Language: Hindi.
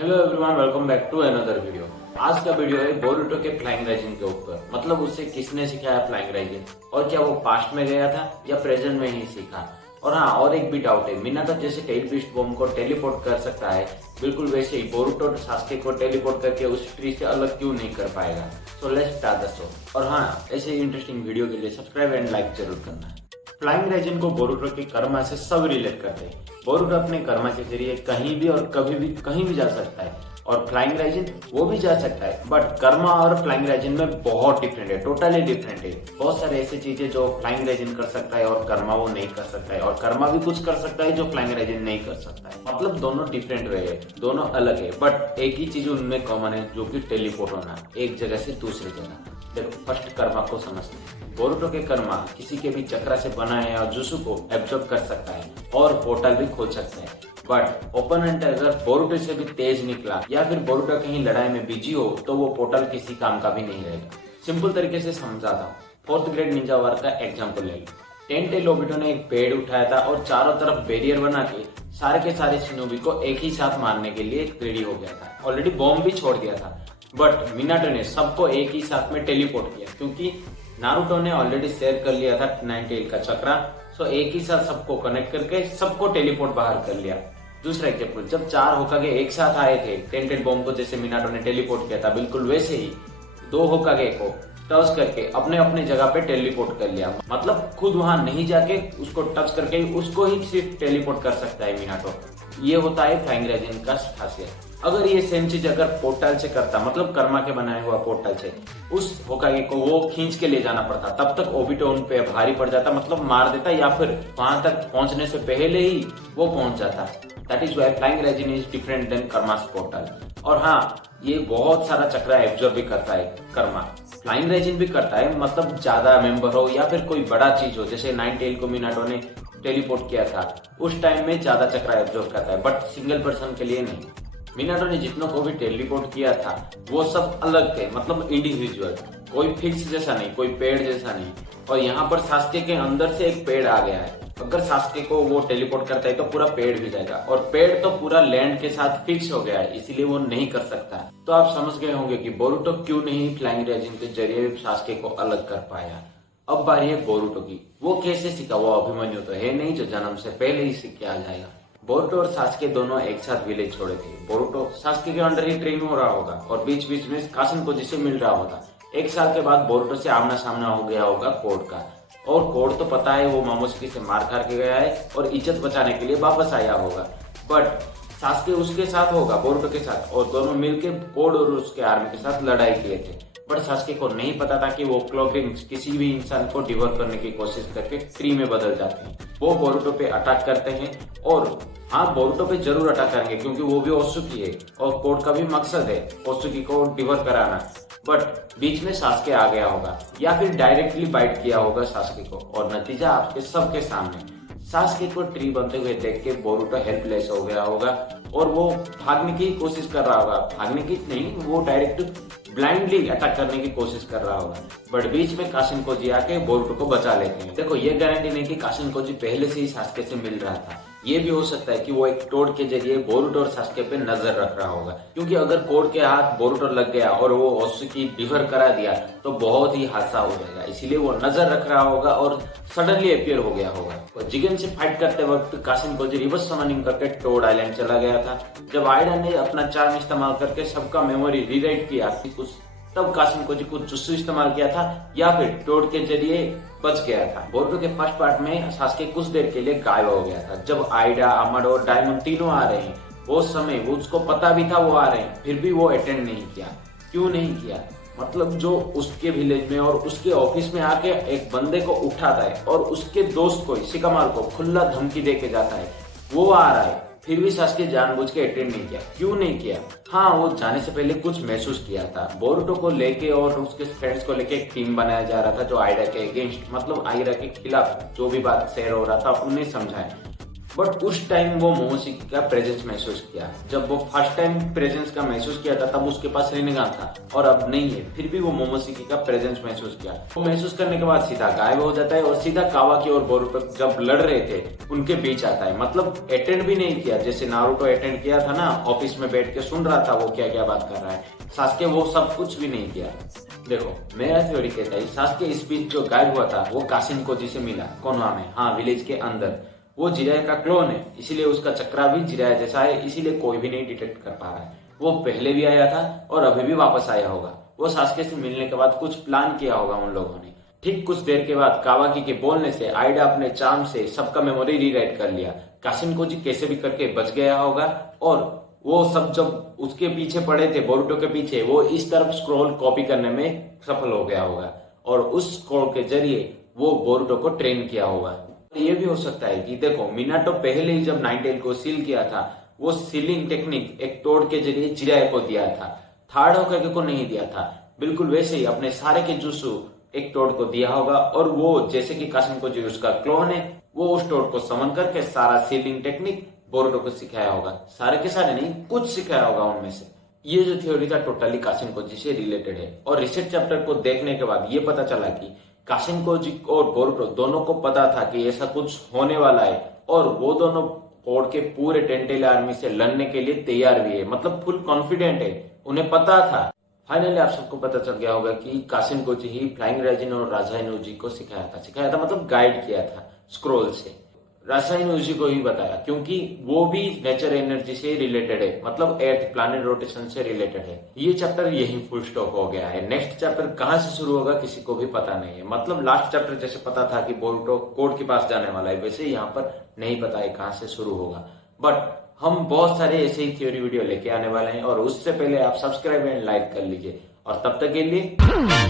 Hello everyone, welcome back to another video. आज का वीडियो है बोरुटो के फ्लाइंग राइजिन के ऊपर। मतलब उसे किसने सिखाया फ्लाइंग राइजिन, और क्या वो पास्ट में गया था या प्रेजेंट में ही सीखा। और हाँ, और एक भी डाउट है, मिनाटो जैसे टेल बीस्ट बॉम्ब को टेलीपोर्ट कर सकता है, बिल्कुल वैसे ही बोरुटो सास्के को टेलीपोर्ट करके उस ट्री से अलग क्यों नहीं कर पाएगा। So let's start the show. और हाँ, ऐसे इंटरेस्टिंग वीडियो के लिए सब्सक्राइब एंड लाइक जरूर करना। फ्लाइंग राइजिन को बोरुटो के कर्मा से सब रिलेट करते हैं। बोरुटो अपने कर्मा के जरिए कहीं भी और कभी भी कहीं भी जा सकता है, और फ्लाइंग राइजिन वो भी जा सकता है। बट कर्मा और फ्लाइंग राइजिन में बहुत डिफरेंट है, टोटली डिफरेंट है। बहुत सारे ऐसी चीजें जो फ्लाइंग राइजिन कर सकता है और कर्मा वो नहीं कर सकता है, और कर्मा भी कुछ कर सकता है जो फ्लाइंग राइजिन नहीं कर सकता है। मतलब दोनों डिफरेंट वे है, दोनों अलग है, बट एक ही चीज उनमें कॉमन है, जो कि टेलीपोर्ट होना एक जगह से दूसरी जगह। देखो, फर्स्ट कर्मा को समझते हैं। बोरुटो के कर्मा किसी के भी चक्रा से बना है और जुसु को एब्जॉर्ब कर सकता है और पोर्टल भी खोल सकता है। बट ओपोनेंट अगर बोरुटो से भी तेज निकला या फिर बोरुटो कहीं लड़ाई में बिजी हो तो वो पोर्टल किसी काम का भी नहीं रहेगा। सिंपल तरीके से समझाता हूँ, 4th ग्रेड निंजा वार का एग्जाम्पल ले लो। टेंटेल ओबिटो ने एक पेड़ उठाया था और चारों तरफ बैरियर बना के सारे के सारे शिनोबी को एक ही साथ मारने के लिए रेडी हो गया था। ऑलरेडी बॉम्ब भी छोड़ दिया था, बट मिनाटो ने सबको एक ही साथ में टेलीपोर्ट किया, क्योंकि नारुतो ने ऑलरेडी शेयर कर लिया था नाइन टेल का चक्रा। सो एक ही साथ सबको कनेक्ट करके सबको टेलीपोर्ट बाहर कर लिया। दूसरा एग्जाम्पल, जब 4 होकागे एक साथ आए थे, टेंटेड बॉम्ब को जैसे मिनाटो ने टेलीपोर्ट किया था, बिल्कुल वैसे ही 2 होकागे को टच करके अपने अपने जगह पे टेलीपोर्ट कर लिया। मतलब खुद वहां नहीं जाके उसको टच करके उसको ही सिर्फ टेलीपोर्ट कर सकता है मिनाटो। ये होता है फ्लाइंग राइजिन का खासियत। अगर ये सेम चीज अगर पोर्टल से करता, मतलब कर्मा के बनाए हुआ पोर्टल से उस होकागे को वो खींच के ले जाना पड़ता, तब तक ओबिटो उन पे भारी पड़ जाता, मतलब मार देता, या फिर वहां तक पहुंचने से पहले ही वो पहुंच जाता। That is why flying Raijin is different than Karma's portal. और हाँ, ये बहुत सारा चक्रा एब्जॉर्ब भी करता है कर्मा। फ्लाइंग राइजिन भी करता है, मतलब ज्यादा मेंबर हो या फिर कोई बड़ा चीज हो, जैसे नाइन टेल को मिनाटो ने टेलीपोर्ट किया था, उस टाइम में ज्यादा चक्रा एब्जॉर्ब करता है, बट सिंगल पर्सन के लिए नहीं। मिनाटो ने जितनों को भी टेलीपोर्ट किया था वो सब अलग थे, मतलब इंडिविजुअल, कोई फिक्स जैसा नहीं, कोई पेड़ जैसा नहीं। और यहाँ पर सास्के के अंदर से एक पेड़ आ गया है। अगर सास्के को वो टेलीपोर्ट करता है तो पूरा पेड़ भी जाएगा, और पेड़ तो पूरा लैंड के साथ फिक्स हो गया है, इसीलिए वो नहीं कर सकता। तो आप समझ गए होंगे कि बोरुटो क्यों नहीं फ्लाइंग राइजिन के जरिए सास्के को अलग कर पाया। अब बारी है बोरुटो की। वो कैसे सीखा? वो अभिमन्यु तो है नहीं जो जन्म से पहले ही सीख के आ जाएगा। बोरुटो और सास्के दोनों एक साथ विलेज छोड़े थे। बोरुटो सास्के के अंडर ही ट्रेन हो रहा होगा और बीच बीच में कासन को जिसे मिल रहा होगा। 1 साल के बाद बोरुटो से आमना सामना हो गया होगा कोड का, और कोड तो पता है वो मामोस्की से मार खा के गया है और इज्जत बचाने के लिए वापस आया होगा। बट सास्के उसके साथ होगा, बोरुटो के साथ, और दोनों मिलके कोड और उसके आर्मी के साथ लड़ाई किए थे। बट सास्के को नहीं पता था कि वो क्लॉक रिंग्स किसी भी इंसान को डिवर करने की कोशिश करके ट्री में बदल जाते हैं। वो बोरुटो पे अटैक करते हैं, और हाँ, बोरुटो पे जरूर अटैक करेंगे क्योंकि वो भी ओत्सुकी है और कोड का भी मकसद है ओत्सुकी को डिवर कराना। बट बीच में सास्के आ गया होगा या फिर डायरेक्टली बाइट किया होगा सास्के को, और नतीजा आपके सबके सामने। सास्के को ट्री बनते हुए देख के बोरुटो हेल्पलेस हो गया होगा और वो भागने की कोशिश कर रहा होगा। भागने की नहीं, वो डायरेक्ट ब्लाइंडली अटैक करने की कोशिश कर रहा होगा। बट बीच में काशिन कोजी आके बोरुटो को बचा लेते हैं। देखो, ये गारंटी नहीं कि काशिन कोजी पहले से ही सास्के से मिल रहा था। ये भी हो सकता है कि वो एक टोड के जरिए बोरुटो और सास्के पे नजर रख रहा होगा, क्योंकि अगर कोड के हाथ बोरुटो लग गया और वो ओत्सुकी डिवर करा दिया तो बहुत ही हादसा हो जाएगा। इसीलिए वो नजर रख रहा होगा और सडनली अपियर हो गया होगा। तो जिगन से फाइट करते वक्त काशिन कोजी रिवर्स समनिंग करके टोड आइलैंड चला गया था। जब आइडा ने अपना चार्म इस्तेमाल करके सबका मेमोरी रीराइट किया, तब काशिन कोजी कुछ जुस्सु इस्तेमाल किया था या फिर टोड के जरिए बच गया था। बोरुटो के फर्स्ट पार्ट में सास्के कुछ देर के लिए गायब हो गया था। जब आइडा, अमाडो और डायमंड तीनों आ रहे हैं, वो समय वो उसको पता भी था वो आ रहे हैं, फिर भी वो अटेंड नहीं किया। क्यों नहीं किया? मतलब जो उसके विलेज में और उसके ऑफिस में आके एक बंदे को उठाता है और उसके दोस्त को, शिकामारू को, खुला धमकी दे के जाता है, वो आ रहा है, फिर भी सास्के जानबूझ के अटेंड नहीं किया। क्यों नहीं किया? हाँ, वो जाने से पहले कुछ महसूस किया था। बोरुटो को लेके और उसके फ्रेंड्स को लेके एक टीम बनाया जा रहा था जो आइडा के अगेंस्ट, मतलब आइडा के खिलाफ जो भी बात शेयर हो रहा था उन्हें समझाए। बट उस टाइम वो मोमोशिकी का प्रेजेंस महसूस किया। जब वो फर्स्ट टाइम प्रेजेंस का महसूस किया था तब उसके पास रिनेगान था और अब नहीं है, फिर भी वो मोमोशिकी का प्रेजेंस महसूस किया। वो महसूस करने के बाद सीधा गायब हो जाता है और सीधा कावाकी और बोरुतो जब लड़ रहे थे उनके बीच आता है। मतलब अटेंड भी नहीं किया, जैसे नारुतो अटेंड किया था ना, ऑफिस में बैठ के सुन रहा था वो क्या क्या बात कर रहा है, सास्के वो सब कुछ भी नहीं किया। देखो मेरा थ्योरी कहता है सास्के इस बीच जो गायब हुआ था वो कासिन कोजी से मिला कोनोहा में, हाँ विलेज के अंदर। वो जिराया का क्लोन है, इसीलिए उसका चक्रा भी जिराया जैसा है, इसीलिए कोई भी नहीं डिटेक्ट कर पा रहा है। वो पहले भी आया था और अभी भी वापस आया होगा। वो सास्के से मिलने के बाद कुछ प्लान किया होगा उन लोगों ने। ठीक कुछ देर के बाद कावाकी के बोलने से आइडा अपने चार्म से सबका मेमोरी रीराइट कर लिया। कासिन कोजी कैसे भी करके बच गया होगा और वो सब जब उसके पीछे पड़े थे बोरुतो के पीछे, वो इस तरफ स्क्रॉल कॉपी करने में सफल हो गया होगा और उस स्क्रॉल के जरिए वो बोरुतो को ट्रेन किया होगा। ये भी हो सकता है कि देखो मिनाटो पहले ही जब नाइन टेल को सील किया था वो सीलिंग टेक्निक एक तोड़ के जरिए जिराया को दिया था, थर्ड होकर को नहीं दिया था। बिल्कुल वैसे ही अपने सारे के जुस्सु एक तोड़ को दिया होगा और वो जैसे कि कासिन कोजी उसका क्लोन है, वो उस तोड़ को समन करके सारा सीलिंग टेक्निक बोरुतो को सिखाया होगा। सारे के सारे नहीं, कुछ सिखाया होगा उनमें से। ये जो थ्योरी था टोटली कासिन कोजी से रिलेटेड है और रिसेंट चैप्टर को देखने के बाद ये पता चला कि कासिन कोजी और बोरुतो दोनों को पता था कि ऐसा कुछ होने वाला है और वो दोनों कोड के पूरे टेंटेल आर्मी से लड़ने के लिए तैयार भी है, मतलब फुल कॉन्फिडेंट है, उन्हें पता था। फाइनली आप सबको पता चल गया होगा कि कासिन कोजी ही फ्लाइंग राइजिन और राजाइन उजी को सिखाया था मतलब गाइड किया था स्क्रोल से। रासायन उसी को ही बताया क्योंकि वो भी नेचर एनर्जी से रिलेटेड है, मतलब एर्थ प्लैनेट रोटेशन से रिलेटेड है। ये चैप्टर यही फुल स्टॉप हो गया है। नेक्स्ट चैप्टर कहां से शुरू होगा किसी को भी पता नहीं है। मतलब लास्ट चैप्टर जैसे पता था कि बोरुतो कोड के पास जाने वाला है, वैसे यहाँ पर नहीं पता है कहां से शुरू होगा। बट हम बहुत सारे ऐसे ही थ्योरी वीडियो लेके आने वाले हैं और उससे पहले आप सब्सक्राइब एंड लाइक कर लीजिए और तब तक के लिए